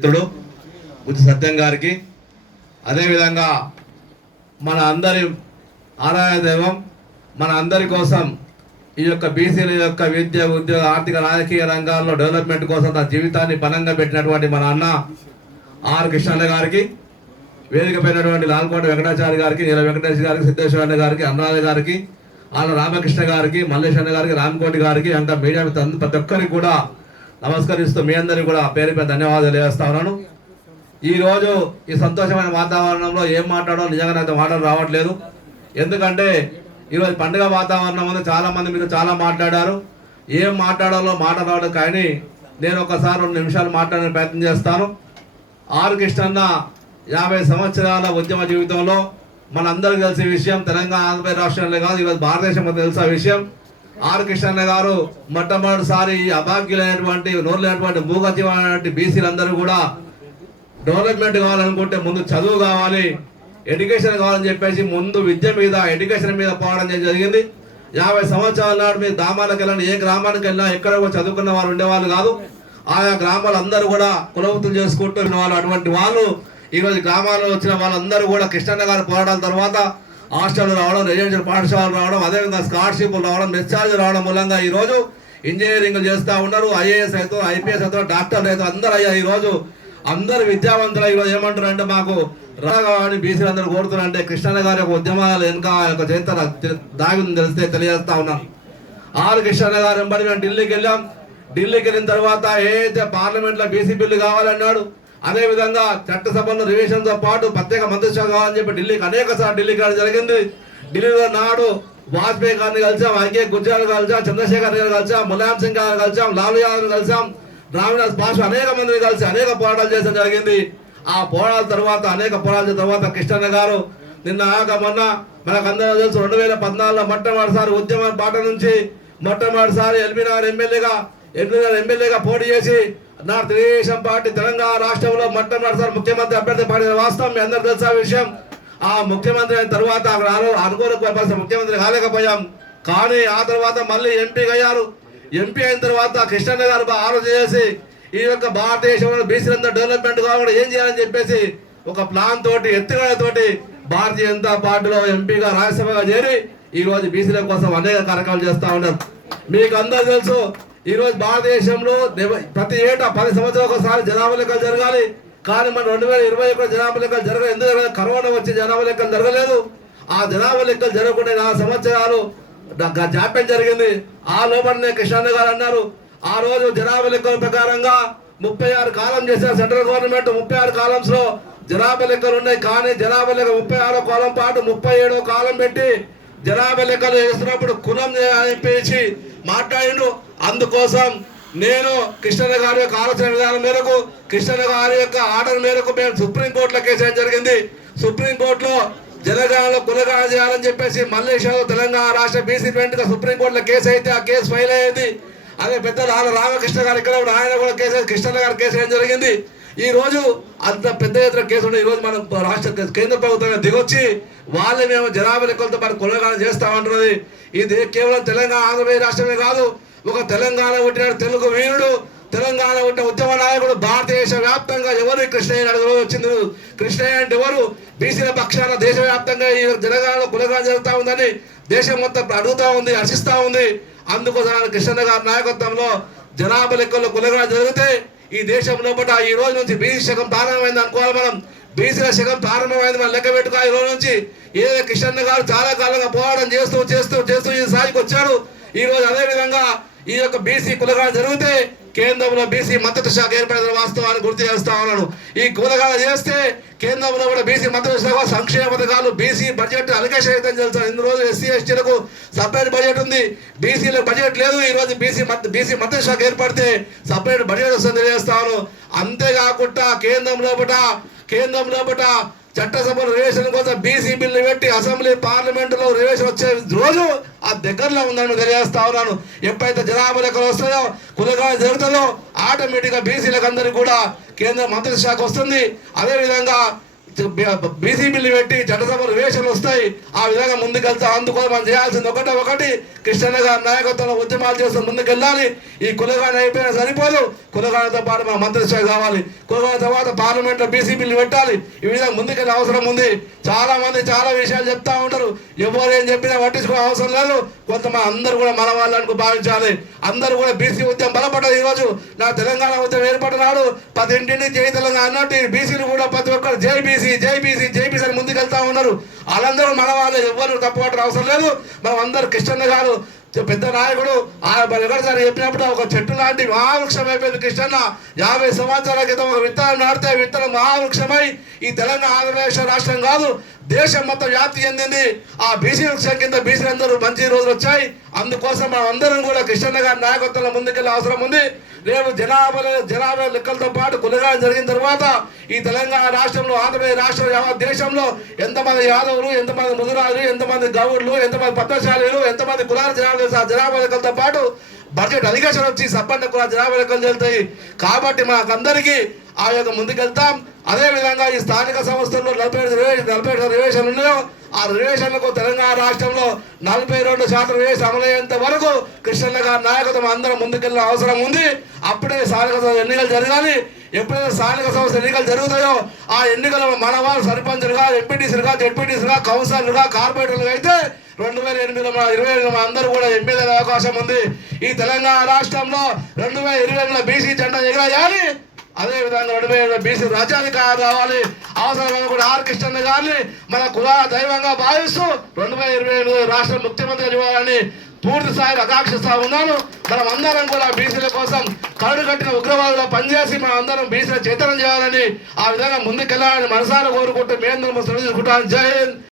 మిత్రుడు బుద్ధి సత్యం గారికి, అదేవిధంగా మన అందరి ఆరాధన దైవం, మన అందరి కోసం ఈ యొక్క బీసీల యొక్క విద్య, ఉద్యోగ, ఆర్థిక, రాజకీయ రంగాల్లో డెవలప్మెంట్ కోసం తన జీవితాన్ని పణంగా పెట్టినటువంటి మన అన్న ఆర్ కృష్ణన్న గారికి, వేదిక పైనటువంటి లాల్కోట వెంకటాచారి గారికి, నీల వెంకటేష్ గారికి, సిద్ధేశ్వర గారికి, అనురాధ గారికి, ఆళ్ళ రామకృష్ణ గారికి, మల్లేశ్వర గారికి, రామకోటి గారికి, ఇంకా మీడియా ప్రతి ఒక్కరికి కూడా నమస్కరిస్తూ మీ అందరికీ కూడా పేరు పేరు ధన్యవాదాలు తెలియజేస్తా ఉన్నాను. ఈరోజు ఈ సంతోషమైన వాతావరణంలో ఏం మాట్లాడడం నిజంగా నాకు మాటలు రావట్లేదు. ఎందుకంటే ఈరోజు పండుగ వాతావరణం ఉంది. చాలామంది మీరు చాలా మాట్లాడారు. ఏం మాట్లాడాలో మాట రావడం, కానీ నేను ఒకసారి 2 నిమిషాలు మాట్లాడే ప్రయత్నం చేస్తాను. ఆర్ కృష్ణన్న 50 సంవత్సరాల ఉద్యమ జీవితంలో మనందరికీ తెలిసే విషయం. తెలంగాణ, ఆంధ్రప్రదేశ్ రాష్ట్రంలో కాదు, ఈరోజు భారతదేశం తెలిసే విషయం. ఆర్ కృష్ణన్న గారు మొట్టమొదటిసారి అభాగ్యులైనటువంటి, నోరులేనటువంటి, మూగజీవైనటువంటి బీసీలందరూ కూడా డెవలప్మెంట్ కావాలనుకుంటే ముందు చదువు కావాలి, ఎడ్యుకేషన్ కావాలని చెప్పేసి ముందు విద్య మీద, ఎడ్యుకేషన్ మీద పోవడం జరిగింది. 50 సంవత్సరాల నాడు మీరు గ్రామాలకు వెళ్ళండి, ఏ గ్రామానికి వెళ్ళినా ఎక్కడ చదువుకున్న వాళ్ళు ఉండేవాళ్ళు కాదు. ఆయా గ్రామాలు అందరూ కూడా కులవృత్తులు చేసుకుంటూ వాళ్ళు, అటువంటి వాళ్ళు ఈరోజు గ్రామాల్లో వచ్చిన వాళ్ళందరూ కూడా కృష్ణన్న గారు పోరాటాల తర్వాత హాస్టల్ రావడం, రెసిడెన్షియల్ పాఠశాలలు రావడం, అదేవిధంగా స్కాలర్షిప్లు రావడం, డిశ్చార్జ్ రావడం మూలంగా ఈరోజు ఇంజనీరింగ్ చేస్తూ ఉన్నారు. ఐఏఎస్ అయితే, ఐపీఎస్ అయితే, డాక్టర్లు అయితే అందరూ అయ్యా. ఈరోజు అందరు విద్యావంతులు ఈరోజు ఏమంటారు అంటే మాకు రాగాని బీసీలు అందరూ కోరుతున్నారంటే కృష్ణన్న గారి యొక్క ఉద్యమాలు వెనుక యొక్క చరిత్ర దాగి తెలిస్తే తెలియజేస్తా ఉన్నాను. ఆర్ కృష్ణన్న గారు వెంబడి మేము ఢిల్లీకి వెళ్ళాం. ఢిల్లీకి వెళ్ళిన తర్వాత ఏదైతే పార్లమెంట్లో బీసీ బిల్లు కావాలన్నాడు, అదేవిధంగా చట్టసభలో రివిజన్తో పాటు ప్రత్యేక మంత్రిత్వ కావాలని చెప్పి ఢిల్లీకి అనేకసార్లు ఢిల్లీకి రావడం జరిగింది. ఢిల్లీలో నాడు వాజ్పేయి గారిని కలిసాం, ఐకే గుజ్రాల్ కలిసాం, చంద్రశేఖర్ గారు కలిసాం, ములాయం సింగ్ గారు కలిసాం, లాలూ యాదవ్ కలిసాం, రామదాస్ పాషా అనేక మందిని కలిసి అనేక పోరాటాలు చేయడం జరిగింది. ఆ పోరాటాల తర్వాత, అనేక పోరాటాల తర్వాత కృష్ణన్న గారు నిన్న మొన్న మనకందరూ తెలుసు 2014లో మొట్టమొదటిసారి ఉద్యమ బాట నుంచి మొట్టమొదటిసారి ఎల్బీనగర్ ఎమ్మెల్యేగా పోటీ చేసి నా తెలుగుదేశం పార్టీ తెలంగాణ రాష్ట్రంలో మొట్టమొదటిసారి ముఖ్యమంత్రి అభ్యర్థి పాడిన వాస్తవం మీ అందరూ తెలుసా విషయం. ఆ ముఖ్యమంత్రి అయిన తర్వాత అనుకూల ముఖ్యమంత్రి కాలేకపోయాం. కానీ ఆ తర్వాత మళ్ళీ ఎంపీగా అయ్యారు. ఎంపీ అయిన తర్వాత కృష్ణన్న గారు ఆలోచన చేసి ఈ యొక్క భారతదేశంలో బీసీలంతా డెవలప్మెంట్ కాకుండా ఏం చేయాలని చెప్పేసి ఒక ప్లాన్ తోటి, ఎత్తుగడతోటి భారతీయ జనతా పార్టీలో ఎంపీగా, రాజ్యసభగా చేరి ఈ రోజు బీసీల కోసం అనేక కార్యక్రమాలు చేస్తూ ఉన్నారు. మీకు అందరూ తెలుసు, ఈ రోజు భారతదేశంలో ప్రతి ఏటా 10 సంవత్సరాలకు ఒకసారి జనాభా లెక్కలు జరగాలి. కానీ మన 2021 జనాభా లెక్కలు జరగలేదు. ఎందుకు జరగలేదు? కరోనా వచ్చి జనాభా లెక్కలు జరగలేదు. ఆ జనాభా లెక్కలు జరగకుండా 4 సంవత్సరాలు జాప్యం జరిగింది. ఆ లోపలనే కృష్ణన్న గారు అన్నారు, ఆ రోజు జనాభా లెక్కల ప్రకారంగా 36 కాలం చేశారు సెంట్రల్ గవర్నమెంట్. 36 కాలమ్స్ లో జనాభా లెక్కలు ఉన్నాయి. కానీ జనాభా లెక్క 36వ కాలం పాటు 37వ కాలం పెట్టి జనాభా లెక్కలు వేస్తున్నప్పుడు కులం చెప్పేసి మాట్లాడిండు. అందుకోసం నేను కృష్ణన్న గారి యొక్క ఆలోచన విధానం మేరకు, కృష్ణన్న గారి యొక్క ఆర్డర్ మేరకు మేము సుప్రీంకోర్టులో కేసు వేయడం జరిగింది. సుప్రీంకోర్టులో జనగణనలో కులగణన చేయాలని చెప్పేసి మల్లేశ్వరం తెలంగాణ రాష్ట్ర బీసీ వెంటగా సుప్రీంకోర్టులో కేసు అయితే ఆ కేసు ఫైల్ అయ్యేది. అదే పెద్దలు ఆళ్ళ రామకృష్ణ గారు ఇక్కడ కూడా, ఆయన కూడా కేసు, కృష్ణన్న గారు కేసు వేయడం జరిగింది. ఈ రోజు అంత పెద్ద ఎత్తున కేసు ఉండే ఈ రోజు మనం రాష్ట్ర కేంద్ర ప్రభుత్వంగా దిగొచ్చి వాళ్ళే మేము జనాభా లెక్కలతో పాటు కులగణన చేస్తామంటున్నది. ఇది కేవలం తెలంగాణ, ఆంధ్రప్రదేశ్ రాష్ట్రమే కాదు, ఒక తెలంగాణ పుట్టిన తెలుగు వీరుడు, తెలంగాణ పుట్టిన ఉద్యమ నాయకుడు, భారతదేశ వ్యాప్తంగా ఎవరు కృష్ణయ్య అడుగులో వచ్చింది. కృష్ణయ్య అంటే ఎవరు? బీసీల పక్షాన దేశవ్యాప్తంగా ఈ తెలంగాణలో కులగణన జరుగుతూ ఉందని దేశం మొత్తం అడుగుతూ ఉంది, హర్షిస్తూ ఉంది. అందుకోసం కృష్ణన్న గారి నాయకత్వంలో జనాభా లెక్కల్లో కులగణన జరిగితే ఈ దేశం లోపల ఈ రోజు నుంచి బీసీ శకం ప్రారంభమైంది అనుకోవాలి. మనం బీసీల శకం ప్రారంభమైంది, మనం లెక్క పెట్టుకో. ఈ రోజు నుంచి ఏదో కృష్ణన్న గారు చాలా కాలంగా పోరాటం చేస్తూ చేస్తూ చేస్తూ ఈ స్థాయికి వచ్చాడు. ఈ రోజు అదే విధంగా ఈ యొక్క బీసీ కులగణన జరిగితే కేంద్రంలో బీసీ మంత్రిత్వ శాఖ ఏర్పడిన వాస్తవాన్ని గుర్తు చేస్తా ఉన్నాను. ఈ కులగణన చేస్తే కేంద్రంలో కూడా బీసీ మంత్రిత్వ శాఖ సంక్షేమ పథకాలు, బీసీ బడ్జెట్ అలికేషన్ అయితే తెలుసు. ఇందు రోజు ఎస్సీ ఎస్టీలకు సపరేట్ బడ్జెట్ ఉంది, బీసీలకు బడ్జెట్ లేదు. ఈ రోజు బీసీ మంత్రిత్వ శాఖ ఏర్పడితే సపరేట్ బడ్జెట్ వస్తుంది తెలియజేస్తాను. అంతేకాకుండా కేంద్రం లోపల చట్టసభలో రిజర్వేషన్ కోసం బీసీ బిల్లు పెట్టి అసెంబ్లీ, పార్లమెంటులో రిజర్వేషన్ వచ్చే రోజు ఆ దగ్గరలో ఉందని తెలియజేస్తా ఉన్నాను. ఎప్పుడైతే జనాభా లెక్కలు వస్తాయో, కులగణన జరుగుతుందో ఆటోమేటిక్గా బీసీలకు అందరికీ కూడా కేంద్ర మంత్రిత్వ శాఖ వస్తుంది. అదేవిధంగా బీసీ బిల్లు పెట్టి చట్టసభలు రివేషన్లు వస్తాయి. ఆ విధంగా ముందుకెళ్తాం. అందుకోసం మనం చేయాల్సింది ఒకటి కృష్ణన్న గారి నాయకత్వంలో ఉద్యమాలు చేస్తూ ముందుకెళ్ళాలి. ఈ కులగాని అయిపోయినా సరిపోదు, కులగానితో పాటు మా మంత్రిశాఖ కావాలి. కులగాని తర్వాత పార్లమెంట్లో బీసీ బిల్లు పెట్టాలి. ఈ విధంగా ముందుకెళ్ళే అవసరం ఉంది. చాలా మంది చాలా విషయాలు చెప్తా ఉంటారు. ఎవరు ఏం చెప్పినా పట్టించుకునే అవసరం లేదు. కొంతమంది అందరూ కూడా మన వాళ్ళని భావించాలి. అందరూ కూడా బీసీ ఉద్యమం బలపడ్డది. ఈరోజు నా తెలంగాణ ఉద్యమం ఏర్పడినాడు 10 ఇంటిని జై తెలంగాణ అన్నట్టు బీసీలు కూడా ప్రతి ఒక్కరు జై బీసీ జై బీసీ జై బీసీ అని ముందుకెళ్తా ఉన్నారు. వాళ్ళందరూ మన వాళ్ళే, ఎవరు తప్పుపట్టడం అవసరం లేదు. మనం అందరూ కృష్ణన్న గారు పెద్ద నాయకుడు ఎవరిసారి చెప్పినప్పుడు ఒక చెట్టు లాంటి మహావృక్షం అయిపోయింది కృష్ణన్న. 50 సంవత్సరాల క్రితం ఒక విత్తనం నాటితే విత్తనం మహావృక్షమై ఈ తెలంగాణ ఆంధ్రప్రదేశ్ రాష్ట్రం కాదు దేశం మొత్తం వ్యాప్తి చెందింది. ఆ బీసీ వృక్షం కింద బీసీలందరూ మంచి రోజులు వచ్చాయి. అందుకోసం మనం అందరం కూడా కృష్ణన్న గారి నాయకత్వంలో ముందుకెళ్ళే అవసరం ఉంది. రేపు జనాభా లెక్కలతో పాటు కులగానం జరిగిన తర్వాత ఈ తెలంగాణ రాష్ట్రంలో ఆంధ్రప్రదేశ్ రాష్ట్రం దేశంలో ఎంతమంది యాదవులు, ఎంతమంది ముదురాలు, ఎంతమంది గౌడ్లు, ఎంతమంది పద్మశాలీలు, ఎంతమంది కులాల జనాభా లెక్కలతో పాటు బడ్జెట్ అధికారులు వచ్చి సబ్బండ కుల జనాభా లెక్కలు జరుగుతాయి. కాబట్టి మాకందరికీ ఆ యొక్క ముందుకెళ్తాం. అదేవిధంగా ఈ స్థానిక సంస్థల్లో 47 రిజర్వేషన్లు ఉన్నాయో ఆ రిజర్వేషన్లకు తెలంగాణ రాష్ట్రంలో 42% రిజర్వేషన్ అమలయ్యేంత వరకు కృష్ణన్న గారి నాయకత్వం అందరం ముందుకెళ్ళిన అవసరం ఉంది. అప్పుడే స్థానిక ఎన్నికలు జరగాలి. ఎప్పుడైతే స్థానిక సంస్థ ఎన్నికలు జరుగుతాయో ఆ ఎన్నికలు మన వాళ్ళు సర్పంచులుగా, ఎంపీటీసీలుగా, జెడ్పీటీసీలుగా, కౌన్సిలర్లుగా, కార్పొరేటర్లుగా అయితే 2008 అందరూ కూడా ఎమ్మెల్యేల అవకాశం ఉంది. ఈ తెలంగాణ రాష్ట్రంలో 2020 బీసీ జెండా ఎగరేయాలి. అదేవిధంగా 2020 బీసీ రాజ్యాధికారం రావాలి. అవసరమైన కూడా ఆర్ కృష్ణన్న గారిని మన కుల దైవంగా భావిస్తూ 2028 రాష్ట్ర ముఖ్యమంత్రి ఇవ్వాలని పూర్తి స్థాయిలో ఆకాంక్షిస్తా ఉన్నాను. మనం అందరం కూడా బీసీల కోసం కరుడు కట్టిన ఉగ్రవాదులో పనిచేసి మనం అందరం బీసీల చైతన్యం చేయాలని, ఆ విధంగా ముందుకెళ్లాలని మనసారా కోరుకుంటూ మీ అందరం తీసుకుంటాను. జై హింద్.